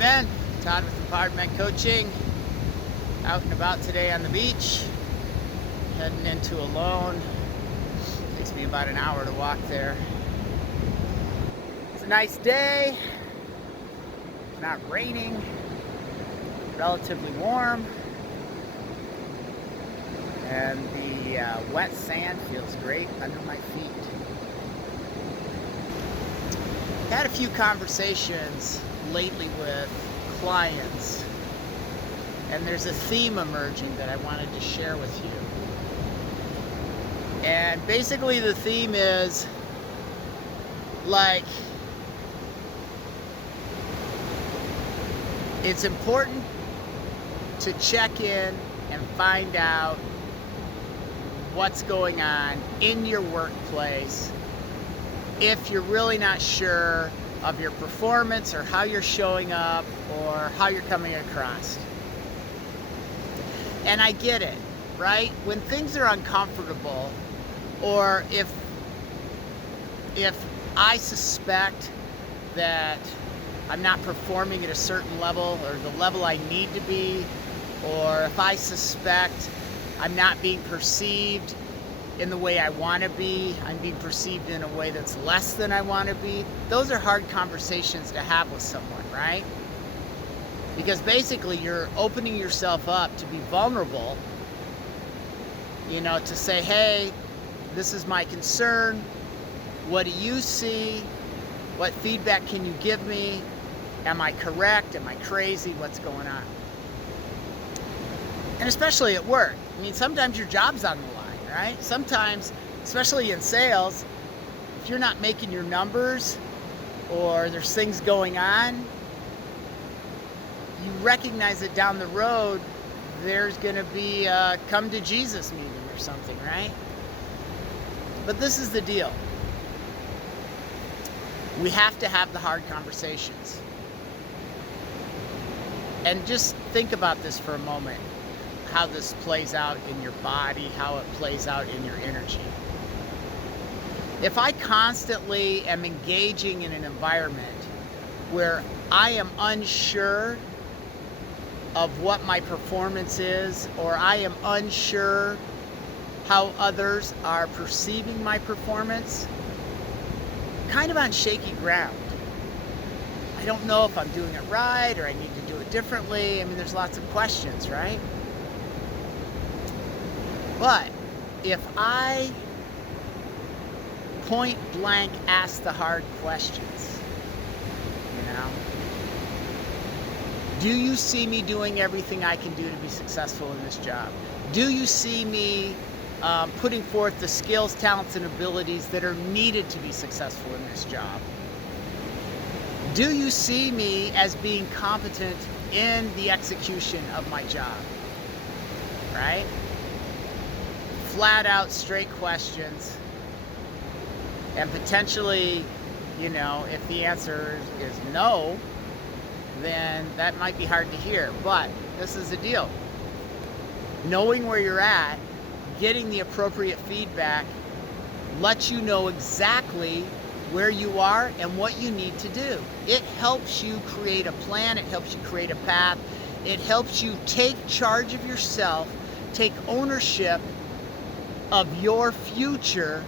Men. Todd with Empowered Men Coaching. Out and about today on the beach. Heading into a loan. Takes me about an hour to walk there. It's a nice day. It's not raining. Relatively warm. And the wet sand feels great under my feet. Had a few conversations lately with clients, and there's a theme emerging that I wanted to share with you. And basically the theme is like, it's important to check in and find out what's going on in your workplace if you're really not sure of your performance or how you're showing up or how you're coming across. And I get it, right? When things are uncomfortable, or if I suspect that I'm not performing at a certain level or the level I need to be, or if I suspect I'm not being perceived in the way I want to be, I'm being perceived in a way that's less than I want to be, those are hard conversations to have with someone, right? Because basically you're opening yourself up to be vulnerable, to say, hey, this is my concern. What do you see? What feedback can you give me? Am I correct? Am I crazy? What's going on? And especially at work. I mean, sometimes your job's on the line. Right? Sometimes, especially in sales, if you're not making your numbers or there's things going on, you recognize that down the road there's going to be a come to Jesus meeting or something, right? But this is the deal. We have to have the hard conversations. And just think about this for a moment. How this plays out in your body, how it plays out in your energy. If I constantly am engaging in an environment where I am unsure of what my performance is, or I am unsure how others are perceiving my performance, kind of on shaky ground. I don't know if I'm doing it right or I need to do it differently. I mean, there's lots of questions, right? But if I point blank ask the hard questions, do you see me doing everything I can do to be successful in this job? Do you see me putting forth the skills, talents, and abilities that are needed to be successful in this job? Do you see me as being competent in the execution of my job? Right? Flat out, straight questions. And potentially, if the answer is no, then that might be hard to hear. But this is the deal. Knowing where you're at, getting the appropriate feedback, lets you know exactly where you are and what you need to do. It helps you create a plan. It helps you create a path. It helps you take charge of yourself, take ownership of your future,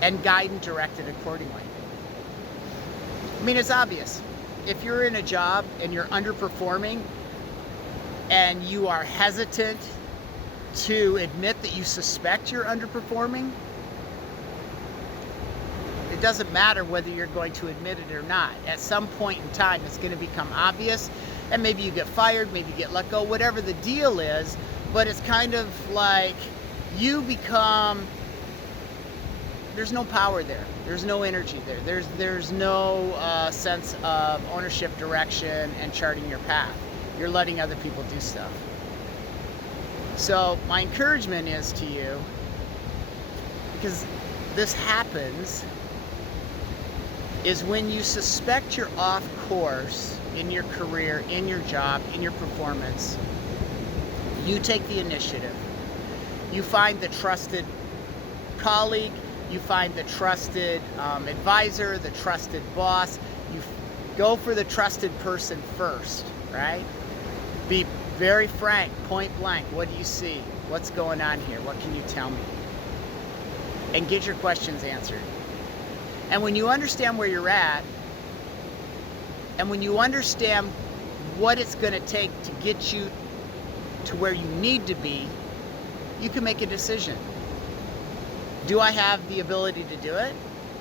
and guide and direct it accordingly. I mean, it's obvious. If you're in a job and you're underperforming and you are hesitant to admit that you suspect you're underperforming, it doesn't matter whether you're going to admit it or not. At some point in time, it's going to become obvious, and maybe you get fired, maybe you get let go, whatever the deal is, but it's kind of like you become, there's no power there. There's no energy there. There's no sense of ownership, direction, and charting your path. You're letting other people do stuff. So my encouragement is to you, because this happens, is when you suspect you're off course in your career, in your job, in your performance, you take the initiative. You find the trusted colleague, you find the trusted advisor, the trusted boss, you Go for the trusted person first, right? Be very frank, point blank. What do you see? What's going on here? What can you tell me? And get your questions answered. And when you understand where you're at, and when you understand what it's going to take to get you to where you need to be, you can make a decision. Do I have the ability to do it?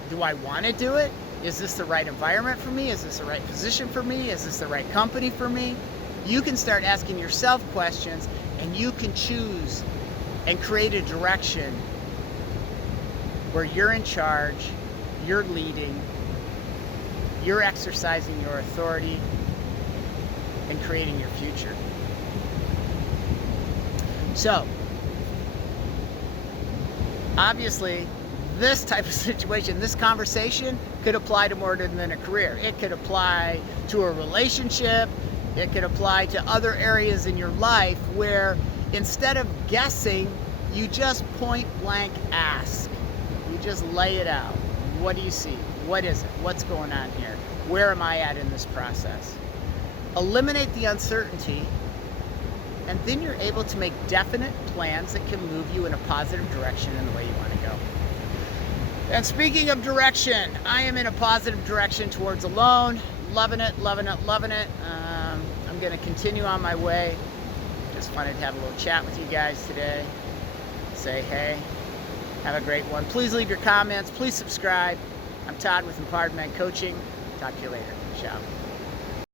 Do I want to do it? Is this the right environment for me? Is this the right position for me? Is this the right company for me? You can start asking yourself questions, and you can choose and create a direction where you're in charge, you're leading, you're exercising your authority, and creating your future. So, obviously, this type of situation, this conversation could apply to more than a career. It could apply to a relationship. It could apply to other areas in your life where instead of guessing, you just point blank ask. You just lay it out. What do you see? What is it? What's going on here? Where am I at in this process? Eliminate the uncertainty, and then you're able to make definite plans that can move you in a positive direction in the way you want to go. And speaking of direction, I am in a positive direction towards a loan. Loving it, loving it, loving it. I'm going to continue on my way. Just wanted to have a little chat with you guys today. Say hey. Have a great one. Please leave your comments. Please subscribe. I'm Todd with Empowered Men Coaching. Talk to you later. Ciao.